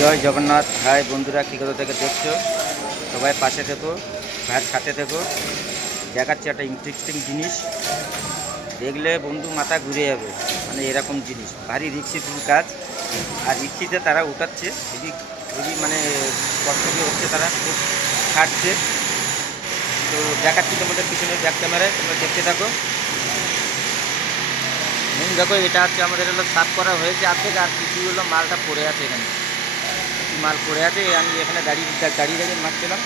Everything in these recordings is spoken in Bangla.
জয় জগন্নাথ। ভাই বন্ধুরা কী কোথা থেকে দেখছো, সবাই পাশে থেকো, ভাইয়ের সাথে থেকো। দেখাচ্ছি একটা ইন্টারেস্টিং জিনিস, দেখলে বন্ধু মাথা ঘুরে যাবে। মানে এরকম জিনিস ভারী রিক্সি কাজ, আর রিক্সিতে তারা উঠাচ্ছে, খুবই খুবই মানে কষ্ট দিয়ে হচ্ছে, তারা খুব খাটছে। তো দেখাচ্ছি তোমাদের পিছনে ব্যাক ক্যামেরায়, তোমরা দেখতে থাকো। দেখো, এটা হচ্ছে আমাদের হলো সাফ করা হয়েছে অর্ধেক, আর কিছু হলো মালটা পড়ে আছে এখানে, কিছু মাল পড়ে আছে। আমি এখানে দাঁড়িয়ে দাঁড়িয়ে মারছিলাম।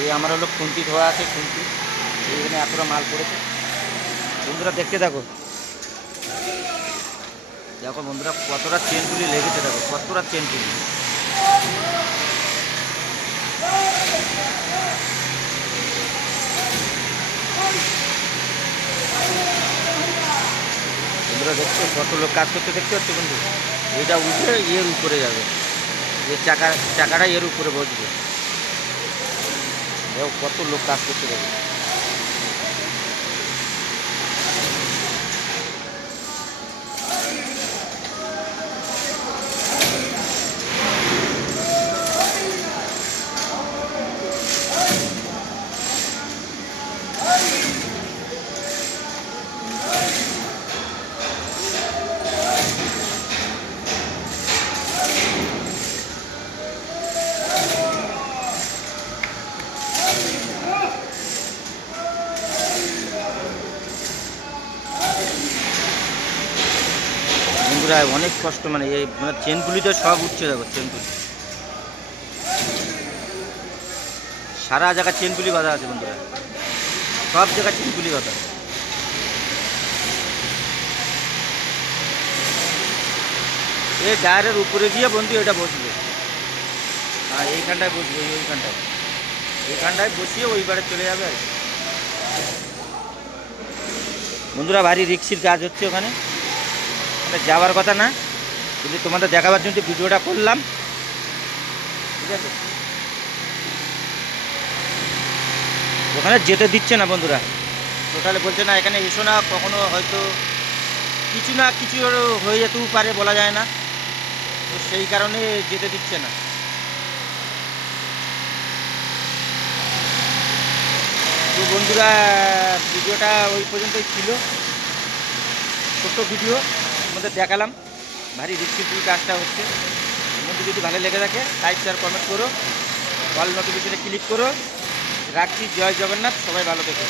এই আমার হলো খুন্তি ধোয়া আছে, খুন্তি এখানে এতটা মাল পড়েছে। বন্ধুরা দেখতে থাকো, দেখো বন্ধুরা কতটা চেনগুলি লেগেছে, দেখো কতটা চেনগুলি। বন্ধুরা দেখছো কত লোক কাজ করতে, দেখতে পাচ্ছ বন্ধু? এইটা উঠে এর উপরে যাবে, এর চাকাটা এর উপরে বসবে। দেখো কত লোক কাজ করতে দেবে। বন্ধুরা অনেক কষ্ট, মানে এই মানে চেনগুলিতে সব উঠছে, দেখো চেনগুলি সারা জায়গায় চেনগুলি বাঁধা আছে বন্ধুরা, সব জায়গায় চেনগুলি বাঁধা। এই টায়ারের উপরে গিয়ে বন্ধু এটা বসবে, হ্যাঁ এইখানটায় বসবে, এইখানটায় বসিয়ে ওইবারে চলে যাবে আর কি। বন্ধুরা ভারী রিক্সির কাজ হচ্ছে ওখানে, যাওয়ার কথা না, কিন্তু তোমাদের দেখাবার জন্য ভিডিওটা করলাম, ঠিক আছে? ওখানে যেতে দিচ্ছে না বন্ধুরা, টোটালে বলছে না এখানে এসো না, কখনো হয়তো কিছু না কিছু হয়ে যেতেও পারে, বলা যায় না, তো সেই কারণে যেতে দিচ্ছে না। তো বন্ধুরা ভিডিওটা ওই পর্যন্তই ছিল, ছোট্ট ভিডিও তোমাদের দেখালাম। ভারী রিস্কি কাজটা হচ্ছে, বন্ধু যদি ভালো লেগে থাকে লাইক শেয়ার কমেন্ট করো, অল নোটিফিকেশনে ক্লিক করো। রাখছি, জয় জগন্নাথ, সবাই ভালো থেকো।